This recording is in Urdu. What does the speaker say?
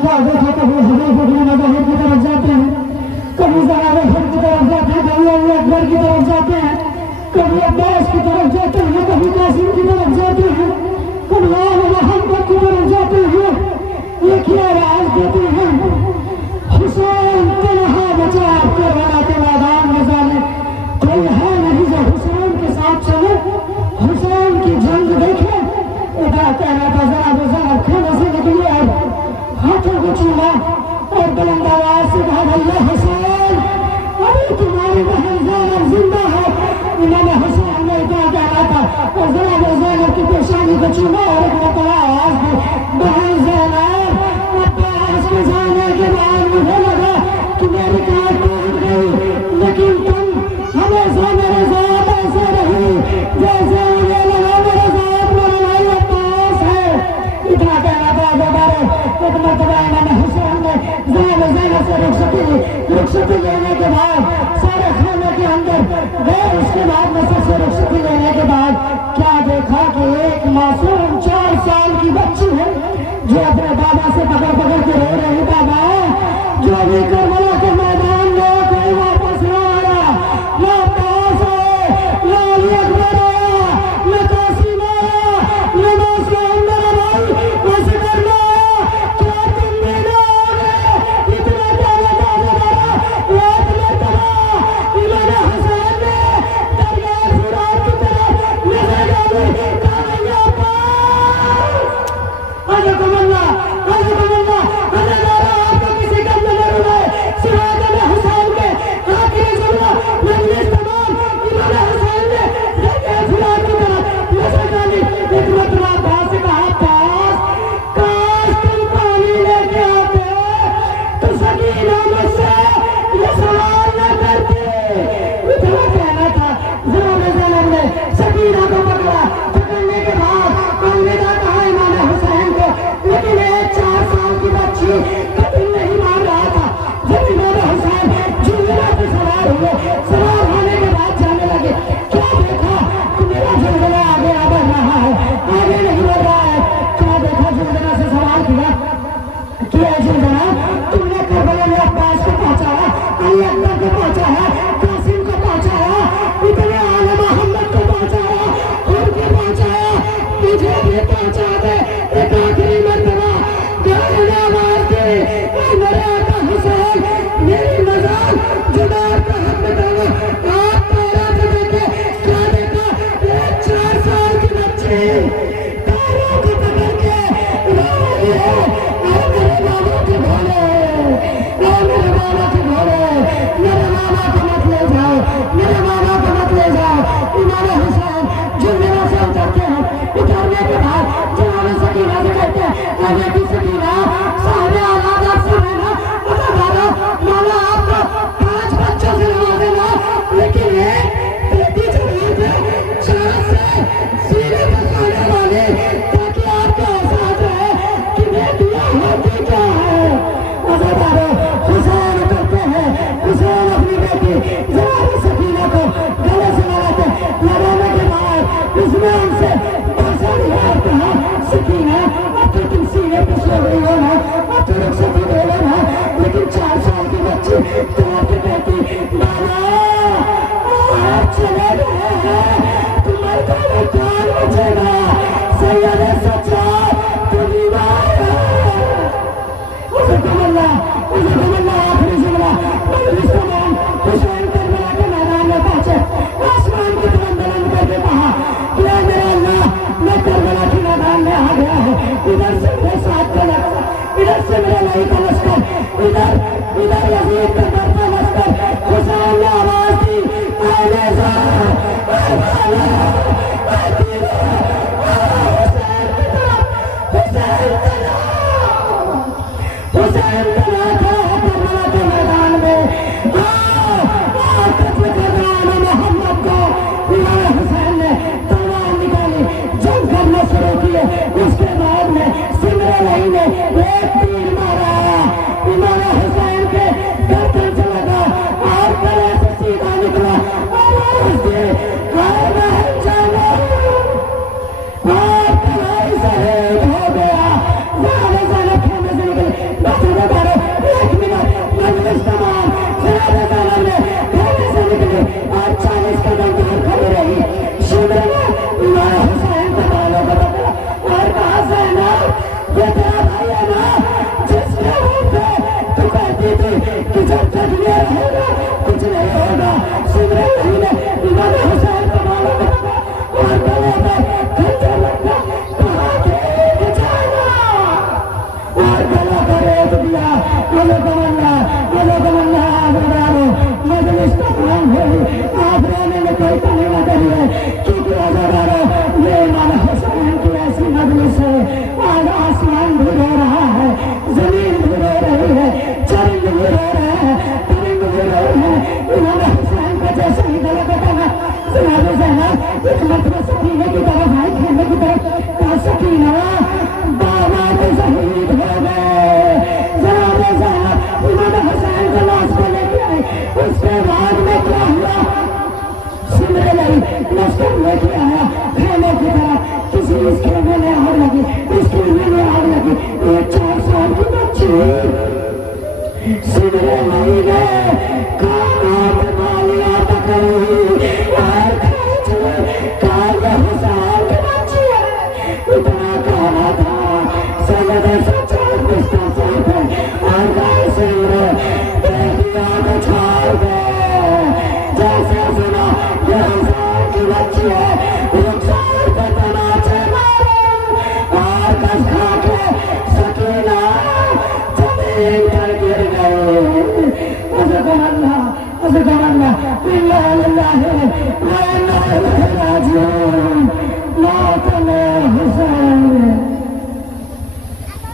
کیا دیکھا کبھی حضرت ابن مظاہر کی طرف جاتے ہیں، کبھی ذرا خود کی طرف جاتے ہیں، کبھی ابو اکبر کی طرف جاتے ہیں، کبھی عباس کی طرف جاتے ہیں، کبھی قاسم کی طرف جاتے ہیں، کبھی آل محمد کی طرف جاتے ہیں، ایک ہی آواز دیتے ہیں حسین تنہا بچا کربلا کے میدان میں ظالم کوئی ہے نہیں جو حسین کے ساتھ چلے، حسین کی جنگ دیکھے۔ ادھر کہنا تھا ذرا وہ ذرا کھانے سے نکلی اور ہاتھوں کو چوما اور بلند آواز سے کہا بھیا حسین ابھی تمہاری بہن زینب زندہ ہے۔ امام حسین نے کیا کہنا تھا اور ذرا وہ زینب کی پیشانی کو چوما اور ایک مرتبہ آواز دی بہن زینب۔ عباس کے جانے کے بعد مجھے لگا کہ میری کار ٹوٹ گئی، لیکن تم ہمیشہ میرے ساتھ ایسے رہی جیسے مجھے لگا میرے ساتھ میرا بھائی عباس ہے۔ اتنا کہنا تھا دوبارہ ایک مرتبہ امام حسین نے زینب سے رخصتی لینے کے بعد سارے خانے کے اندر گئے، اس کے بعد مسجد سے رخصتی لینے کے بعد کیا دیکھا کہ ایک معصوم 4 سال کی بچی ہے جو اپنے بابا سے پکڑ پکڑ کے رو رہی بابا جو بھی کربلا کے میدان میں کوئی واپس نہ آیا، نہ عباس آئے، نہ علی اکبر آیا، نہ قاسم آیا، نہ مسلم میرا بھائی ویسے کرنا آیا، کیا تم بھی نہ آگے؟ اتنا کہنا تھا دوبارہ ایک مرتبہ امام حسین نے درگاہ فرات کی طرف نظر ڈالی، کہا یا عباس حضرت اللہ حضرت اللہ حضرت اللہ آپ کو کسی کم میں نہ رلائے سوائے امام حسین کے آخری جملہ مجلس تمام امام حسین نے درگاہ فرات کی طرف نظر ڈالی۔ ایک مرتبہ عباس سے کہا عباس کاش تم پانی لے کے آتے تو سکینہ مجھ سے یہ سوال نہ کرتے۔ اتنا کہنا تھا زینب نے سکینہ کو پکڑا، پکڑنے کے بعد الوداع کہا امام حسین کو، لیکن ایک 4 سال کی بچی قتل نہیں مار رہا تھا۔ جب امام حسین جھنجھنا پہ سوار ہوئے، سوار ہونے کے بعد جانے لگے، کیا دیکھا کہ میرا جھنجھنا آگے بڑھ رہا ہے، آگے نہیں بڑھ رہا ہے۔ کیا دیکھا جھنجھنا سے سوال کیا جھنجھنا تم نے کربلا میں عباس کو پہنچایا، علی اکبر کو پہنچایا، قاسم کو پہنچایا، اتنے آل محمد کو پہنچایا، ان کو پہنچایا، مجھے بھی پہنچا دے۔ ایک آخری مرتبہ گاؤں آواز دے اے میرے آقا حسین میری مزار جدار کا حق بتانا۔ آپ تارا سے دیکھے کیا دیکھا؟ ایک 4 سال کی بچی تاروں کو پکڑ کے رو رہی ہے، اے میرے بابا کے بھولے، اے میرے بابا کے بھولے، میرے بابا کو مت لے جاؤ، میرے بابا کو مت لے جاؤ۔ امام حسین جھنجھنا سے اترتے ہیں، اترنے کے بعد جناب سکینہ سے کہتے ہیں اے بیٹی سکینہ صاحب اولاد آپ سے میں بتا دارا مولا آپ کو 5 بچوں سے نوازے نا، لیکن ایک بیٹی جو بات ہے 4 سے سینے پر کھانے والے، تاکہ آپ کو احساس رہے کہ بیٹیاں ہوتی کیا ہے۔ عزادارو حسین کرتے ہیں، حسین اپنی بیٹی جناب سکینہ کو گلے سے لگانے کے بعد اس میں ان سے کہا سکینہ اب تو تم سینے پہ سو گئی ہو نا، اب تو رخصتی دے لو نا، لیکن 4 سال کی بچی تمہیں کہتی بابا آپ چلے گئے ہیں تمہارے کو کون بچے گا؟ سید سچا تو دیوار حضرت اللہ آخری جملہ مجلس تمام حسین کربلا کے میدان میں پہنچے، آسمان کی طرف بلند کر کے کہا کہ اے میرا اللہ میں کربلا کے میدان میں آ گیا ہوں، ادھر سے میرے ساتھ کا لشکر، ادھر سے میرے لائی کا لشکر، ادھر یزید کا بڑھتا لشکر۔ حسین نے آواز دی اے نیزا اے بالا اے تیرا، حسین کی طرف، حسین تلا حسین تلا کھڑا ہے کربلا کے میدان میں، قتل کر رہا ہے محمد کو۔ امام حسین نے تلوار نکالی، جنگ کرنا شروع کیے، اس کے بعد میں سمرے نہیں نے ایک تیر مارا، امام حسین اور گلا کا ریت دیا مجلس تمام ہوئی آپ رونے میں کوئی کمی نہ کری ہے کیونکہ یہ امام حسین کی ایسی مجلس ہے آج آسمان بھی رو رہا ہے زمین بھی رو رہی ہے چرند بھی رو رہے ہیں پرند بھی رو رہے ہیں امام حسین کا جیسے ہی گلا کٹانا جناب زینب ایک مرتبہ سکینہ کی طرف آئی کھیلنے کی طرف کہا سکینہ داماد شہید ہو گئے جناب زینب امام حسین کو لاش کو لے کے آئی اس کے بعد میں کیا ہوا سمرے لئی لشکر لے کے آیا خیمے کی طرف کسی اس خیمے میں آگ لگی اس خیمے میں آگ لگی ایک 4 سال کی بچی سمرے لئی گئے کانات مالیا پکڑی اور کھینچ لے کہا یہ حسین کی بچی ہے اتنا کہنا تھا سید سچار مصطفیٰ پہ اور گائے سمرے دیکھ آگ چھاڑ گئے جیسے سنا یہ حسین کی بچی ہے رخسار پہ تماچے مارے اور کس کھا کے سکینہ زمین پر گر گئے عزکم اللہ اللہ للہ و انا الیہ راجعون موت میں حسین